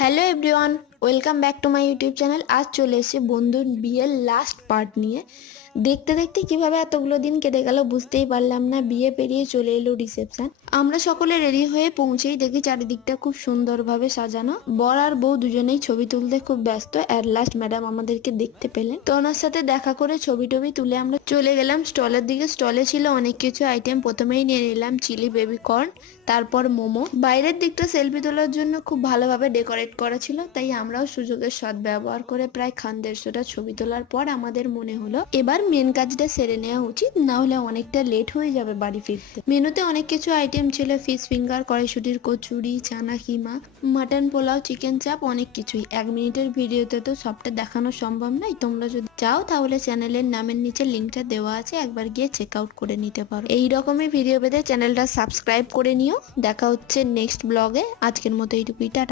Hello everyone, welcome back to my YouTube channel. আজ চলে এসেছে বন্ধুর বিয়ের লাস্ট পার্ট নিয়ে। দেখতে দেখতে কিভাবে এতগুলো দিন কেটে গেল বুঝতেই পারলাম না। বিয়ে পেরিয়ে চলে এলো রিসেপশন। আমরা সকলে রেডি হয়ে পৌঁছেই দেখি চারিদিকটা খুব সুন্দরভাবে সাজানো। বর আর বউ দুজনেই ছবি তুলতে খুব ব্যস্ত। অ্যাট লাস্ট ম্যাডাম আমাদেরকে দেখতে পেলেন, তো ওনার সাথে দেখা করে ছবি টবি তুলে আমরা চলে গেলাম স্টলের দিকে। স্টলে ছিল অনেক কিছু আইটেম। প্রথমেই নিয়ে নিলাম চিলি বেবি কর্ন, তারপর মোমো। বাইরের দিকটা সেলফি তোলার জন্য খুব ভালোভাবে ডেকোরেট করা ছিল, তাই আমরাও সুযোগের সদ্ব্যবহার করে প্রায় 150টা ছবি তোলার পর আমাদের মনে হলো এবার মেন কাজটা সেরে নেওয়া উচিত, না হলে অনেকটা লেট হয়ে যাবে বাড়ি ফিরতে। মেনুতে অনেক কিছু আইটেম ছিল, ফিশ ফিঙ্গার, কড়াইশুটির কচুরি, চানা কিমা, মাটন পোলাও, চিকেন চাপ, অনেক কিছুই। 1 মিনিটের ভিডিওতে তো সবটা দেখানো সম্ভব নয়। তোমরা যদি চাও তাহলে চ্যানেলের নামের নিচে লিঙ্কটা দেওয়া আছে, একবার গিয়ে চেক আউট করে নিতে পারো। এই রকমই ভিডিও পেতে চ্যানেলটা সাবস্ক্রাইব করে নিও। দেখা হচ্ছে নেক্সট ব্লগে। আজকের মতো এইটুকুই, টাটা।